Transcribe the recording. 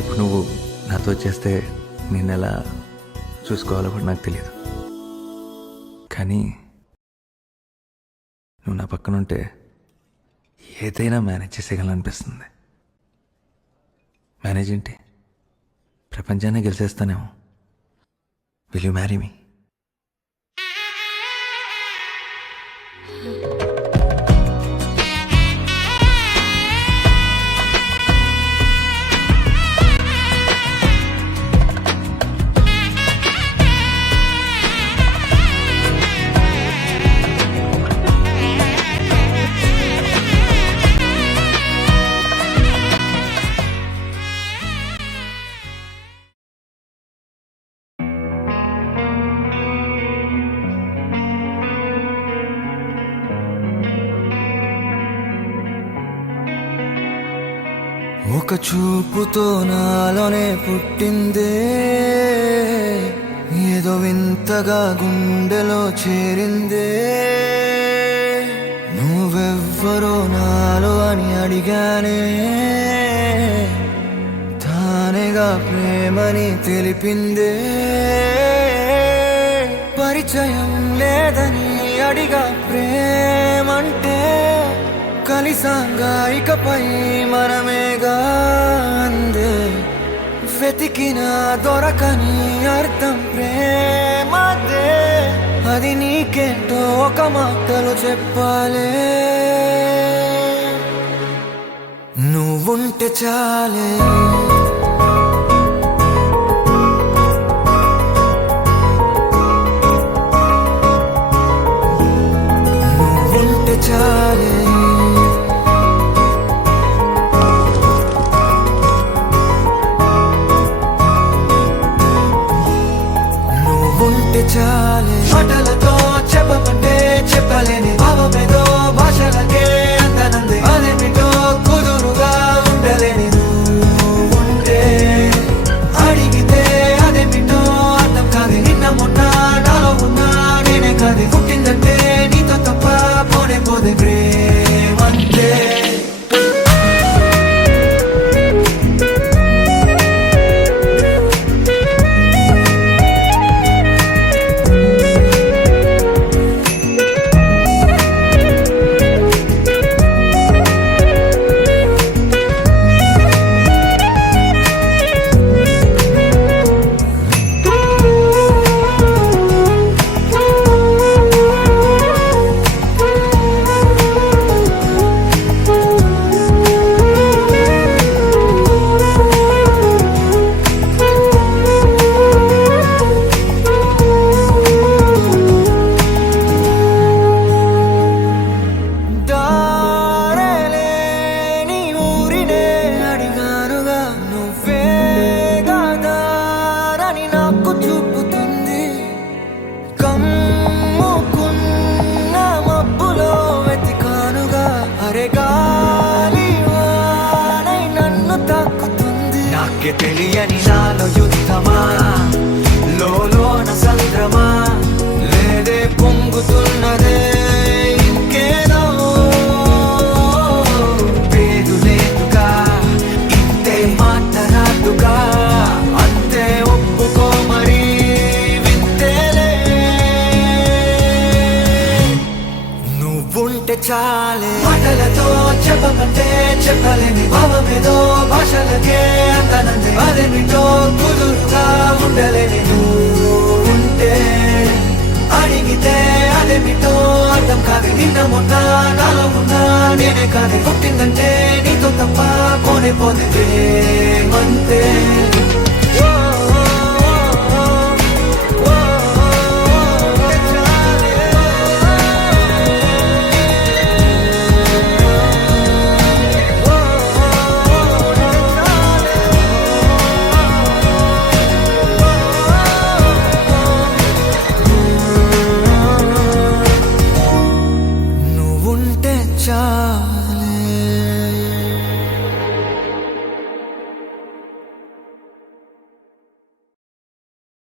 ఇప్పుడు నువ్వు నాతో వచ్చేస్తే నేను ఎలా చూసుకోవాలో కూడా నాకు తెలియదు. కానీ నువ్వు నా పక్కన ఉంటే ఏదైనా మేనేజ్ చేసేయగలనిపిస్తుంది. మేనేజ్ ఏంటి, ప్రపంచాన్ని గెలిచేస్తానేమో. Will you marry me? ఒక చూపుతో నాలోనే పుట్టిందే, ఏదో వింతగా గుండెలో చేరిందే. నువ్వెవ్వరో నాలో అని అడిగానే, తానేగా ప్రేమని తెలిపిందే. పరిచయం లేదని అడిగా ప్రేమంటే, కలిసాంగా ఇకపై మనమేగా అందే. వెతికిన దొరకని అర్థం ప్రేమదే, అది నీకేంటో ఒక మాటలో చెప్పాలే. నువ్వుంటే చాలే, నువ్వుంటే చాలే, చాలే. మాటలతో చెప్పమంటే చెప్పలేని భావమేదో భాషలకే అందనంది. అదేమిటో కుదురుగా ఉండలేని నువ్వుంటే, అడిగితే అదేమిటో అర్థం కాదు. నిన్న మొన్న నాలో ఉన్నా నేనే కాదు. పుట్టిందంటే నీతో తప్ప పోనే పోదే ప్రేమంతే. తెలియని నాలో యుద్ధమా, లోన సంద్రమా, లేదే పొంగుతున్నదే ఇంకేదో. పేరు లేదుగా, ఇంతే మాట రాదుగా, అంతే ఒప్పుకో మరి వింతేలే. నువ్వుంటే చాలే. మాటలతో చెప్పమంటే చెప్పలేని భావమేదో భాషలకే అందనంది. అదేమిటో కుదురుగా ఉండలేని నువ్వుంటే, అడిగితే అదేమిటో అర్థం కాదు. నిన్న మొన్న నాలో ఉన్నా నేనే కాదు. పుట్టిందంటే నీతో తప్ప పోనే పోతే ప్రేమంతే.